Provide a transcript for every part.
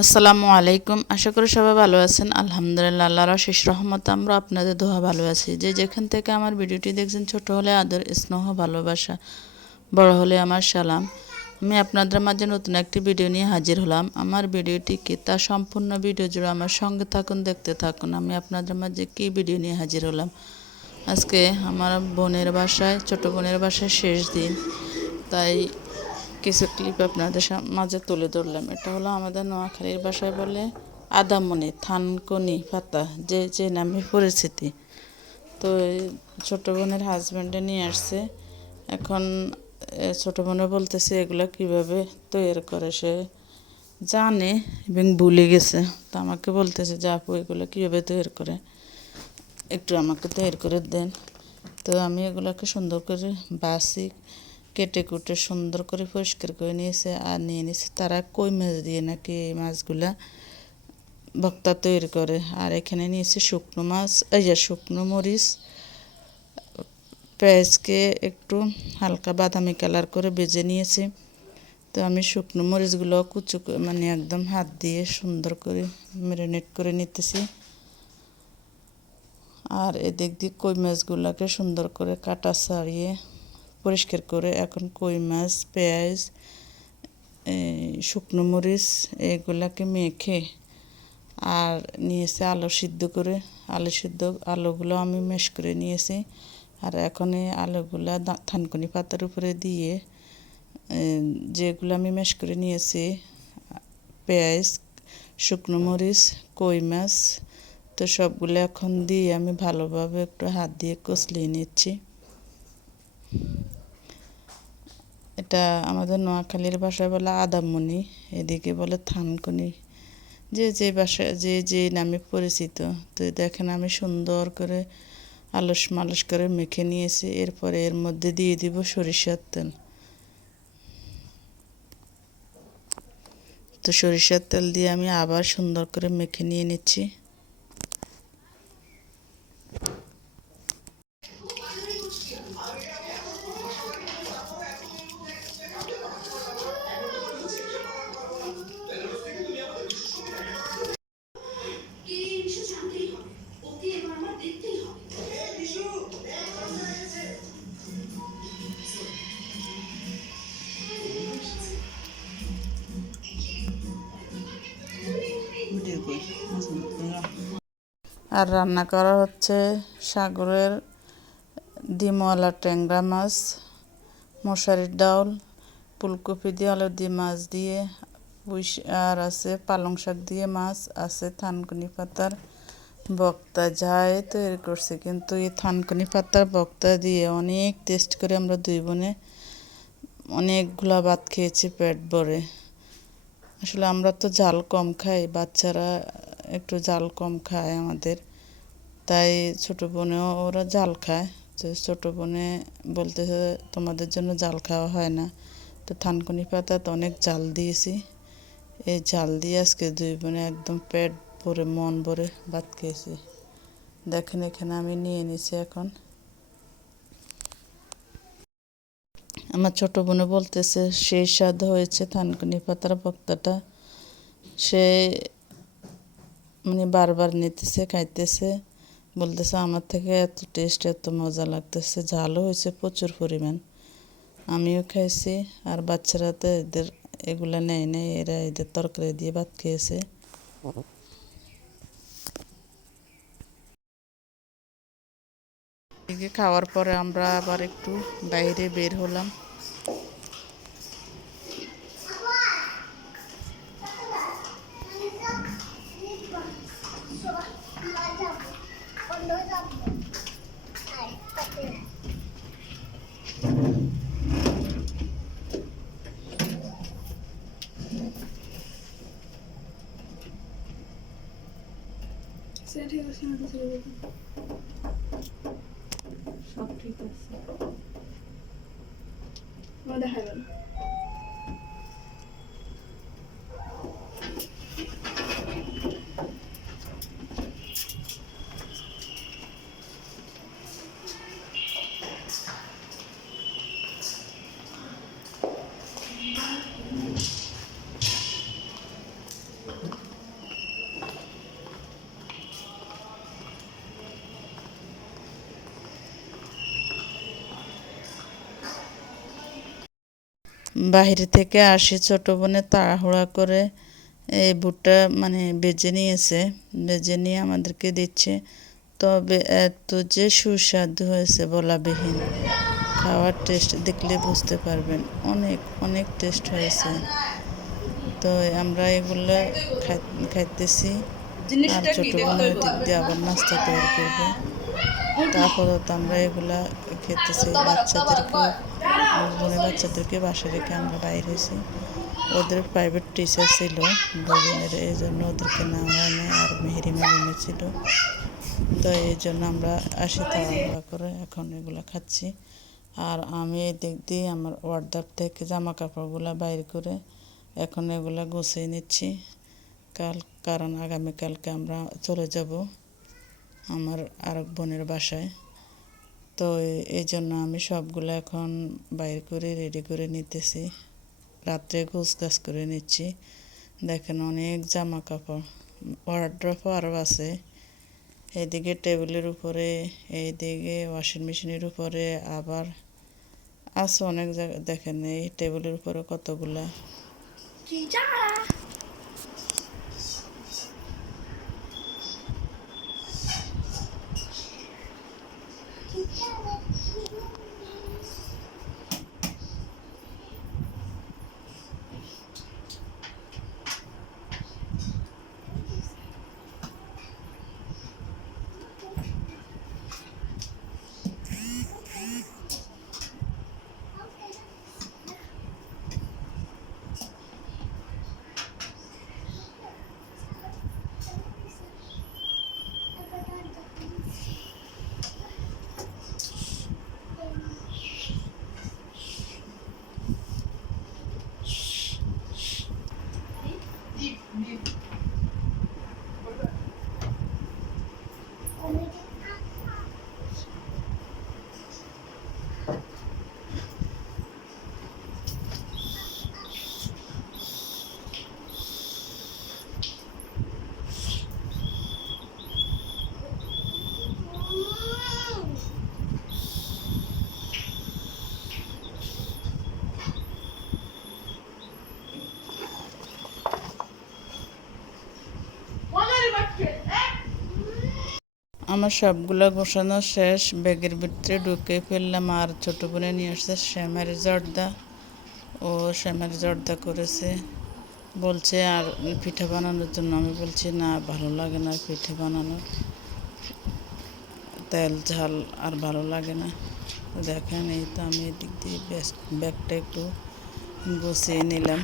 আসসালামু আলাইকুম। আশা করি সবাই ভালো আছেন। আলহামদুলিল্লাহ, আল্লাহর অশেষ রহমতে আমরা আপনাদের দোয়া ভালো আছি। যে যেখান থেকে আমার ভিডিওটি দেখছেন, ছোট হলে আদর, স্নেহ, ভালোবাসা, বড় হলে আমার সালাম। আমি আপনাদের মাঝে নতুন একটি ভিডিও নিয়ে হাজির হলাম। আমার ভিডিওটি কি তা সম্পূর্ণ ভিডিও জুড়ে আমার সঙ্গে থাকুন, দেখতে থাকুন। আমি আপনাদের মাঝে কী ভিডিও নিয়ে হাজির হলাম। আজকে আমার বোনের বাসায়, ছোট বোনের বাসায় শেষ দিন, তাই কিছু ক্লিপ আপনাদের মাঝে তুলে ধরলাম। এটা হলো আমাদের নোয়াখালীর ভাষায় বলে আদামনি, থানকুনি পাতা, যে যে নামে পরিচিতি। তো এই ছোটো বোনের হাজব্যান্ডে নিয়ে আসছে। এখন ছোটো বোনে বলতেছে এগুলো কিভাবে তৈরি করে, সে জানে এবং ভুলে গেছে। তো আমাকে বলতেছে যে আপু এগুলো কীভাবে তৈরি করে, একটু আমাকে তৈরি করে দেন। তো আমি এগুলোকে সুন্দর করে বাছি, কেটে কুটে সুন্দর করে পরিষ্কার করে নিয়েছে। আর নিয়ে নিয়েছে তারা কই মাছ দিয়ে নাকি এই মাছগুলা ভর্তা তৈরি করে। আর এখানে নিয়েছে শুকনো মাছ, এই যে শুকনো মরিচ, পেঁয়াজকে একটু হালকা বাদামি কালার করে ভেজে নিয়েছি। তো আমি শুকনো মরিচগুলো কুচু মানে একদম হাত দিয়ে সুন্দর করে ম্যারিনেট করে নিতেছি। আর এদিক দিয়ে কই মাছগুলোকে সুন্দর করে কাটা ছাড়িয়ে পরিষ্কার করে এখন কই মাছ, পেঁয়াজ, শুকনো মরিচ এগুলাকে মেখে, আর নিয়েছে আলু সিদ্ধ করে, আলুগুলো আমি ম্যাশ করে নিয়েছি। আর এখন এই আলুগুলা থানকুনি পাতার উপরে দিয়ে যেগুলো আমি ম্যাশ করে নিয়েছি, পেঁয়াজ, শুকনো মরিচ, কই মাছ, তো সবগুলো এখন দিয়ে আমি ভালোভাবে একটু হাত দিয়ে কষলিয়ে নিচ্ছি। এটা আমাদের নোয়াখালীর ভাষায় বলে আদামনি, এদিকে বলে থানকুনি, যে যে ভাষা যে যে নামে পরিচিত। তো দেখেন আমি সুন্দর করে আলস মালস করে মেখে নিয়েছি। এরপরে এর মধ্যে দিয়ে দিব সরিষার তেল। তো সরিষার তেল দিয়ে আমি আবার সুন্দর করে মেখে নিয়ে নিচ্ছি। আর রান্না করা হচ্ছে সাগরের ডিমওয়ালা ট্যাংরা মাছ, মশারির ডাউল, ফুলকপি দিয়ে আলু দিয়ে মাছ দিয়ে, আর আছে পালং শাক দিয়ে মাছ আছে, থানকুনি পাতার বক্তা যায় তৈরি করছে। কিন্তু এই থানকুনি পাতার বক্তা দিয়ে অনেক টেস্ট করে আমরা দুই বোনে অনেকগুলা ভাত খেয়েছি পেট ভরে। আসলে আমরা তো ঝাল কম খাই, বাচ্চারা একটু ঝাল কম খায় আমাদের, তাই ছোটো বোনেও ওরা ঝাল খায়। তো ছোটো বোনে বলতেছে তোমাদের জন্য ঝাল খাওয়া হয় না। তো থানকুনি পাতাতে অনেক ঝাল দিয়েছি। এই ঝাল দিয়ে আজকে দুই বোনে একদম পেট ভরে মন ভরে ভাত খেয়েছি। দেখেন এখানে আমি নিয়ে নিছি। এখন আমার ছোটো বোনে বলতেছে সেই স্বাদ হয়েছে থানকুনি পাতার ভর্তাটা। সে মানে বারবার নিতেছে, খাইতেছে, বলতেছে আমার থেকে এত টেস্ট, এত মজা লাগতেছে। ঝালও হয়েছে প্রচুর পরিমাণ। আমিও খাইছি, আর বাচ্চারা তো এদের এগুলা নেয় নেই, এরা এদের তরকারি দিয়ে ভাত খেয়েছে। এদিকে খাওয়ার পরে আমরা আবার একটু বাইরে বের হলাম। সব ঠিক আছে, দেখাবেন। বাইরে থেকে আসি, ছোট বোনে তাড়াহুড়া করে এই বুটটা মানে বেজে নিয়েছে, বেজে নিয়ে আমাদেরকে দিচ্ছে। তবে এত যে সুস্বাদু হয়েছে বলাবিহীন, খাওয়ার টেস্ট দেখলে বুঝতে পারবেন, অনেক অনেক টেস্ট হয়েছে। তো আমরা এগুলো খাইতেছি, আর ছোটো বোনের দিক দিয়ে আবার নাস্তা তৈরি করবে। তো আপাতত আমরা এগুলা খেতেছি। বাচ্চাদেরকেও, বোনের বাচ্চাদেরকে বাসায় রেখে আমরা বাইরে হয়েছি। ওদের প্রাইভেট টিচার ছিল দুজনের, এই জন্য ওদেরকে নেওয়া হয় না, আর মেহেরিমা রুমে ছিল। তো এই জন্য আমরা আসি তাড়াহুড়া করে এখন এগুলো খাচ্ছি। আর আমি এই দিক দিয়ে আমার ওয়ার্ডরোব থেকে জামা কাপড়গুলো বাইর করে এখন এগুলো গুছিয়ে নিচ্ছি, কারণ আগামীকালকে আমরা চলে যাব আমার আরেক বোনের বাসায়। তো এই জন্য আমি সবগুলো এখন বাইর করে রেডি করে নিতেছি, রাত্রে গোছগাছ করে নিচ্ছি। দেখেন অনেক জামা কাপড়, ওয়ার্ডরোবও আরও আছে, এইদিকে টেবিলের উপরে, এইদিকে ওয়াশিং মেশিনের উপরে, আবার আছে অনেক জায়গা। দেখেন এই টেবিলের উপরে কতগুলা। আমার সবগুলো গোছানো শেষ, ব্যাগের ভিতরে ঢুকে ফেললাম। আর ছোটো বোনে নিয়ে আসছে শ্যামার জর্দা, ও শ্যামার জর্দা করেছে, বলছে আর পিঠা বানানোর জন্য। আমি বলছি না, ভালো লাগে না পিঠে বানানো, তেল ঝাল আর ভালো লাগে না। দেখেন এই তো আমি এদিক দিয়ে ব্যাগটা একটু গুছিয়ে নিলাম।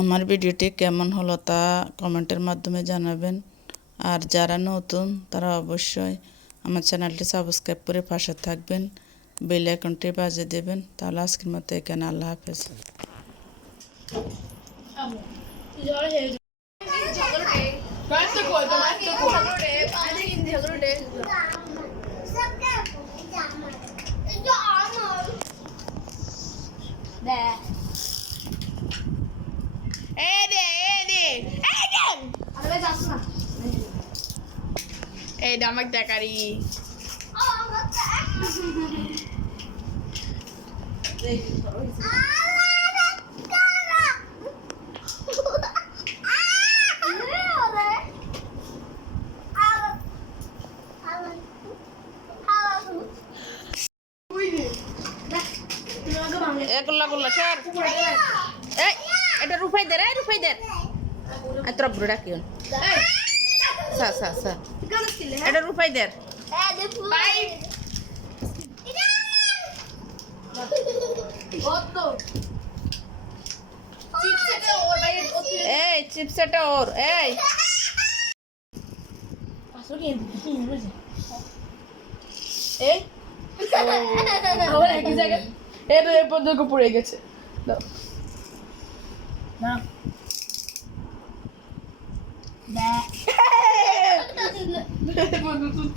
আমার ভিডিওটি কেমন হলো তা কমেন্টের মাধ্যমে জানাবেন। আর যারা নতুন তারা অবশ্যই আমার চ্যানেলটি সাবস্ক্রাইব করে পাশে থাকবেন, বেল আইকনটি বাজিয়ে দেবেন। তাহলে আজকের মতো এখানে, আল্লাহ হাফেজ। এই ডামাক দেখারি এগুলা স্যার এই এটা রুফাই দে রে, রুফাই দে এত বড় রাখিও স্যার স্যার স্যার এটা রুফাই দে এই চিপসটা ওর এই এই আমার একই জায়গায় এটা এর পর্যন্ত পড়ে গেছে দাও না Bye. বন্ধু তুই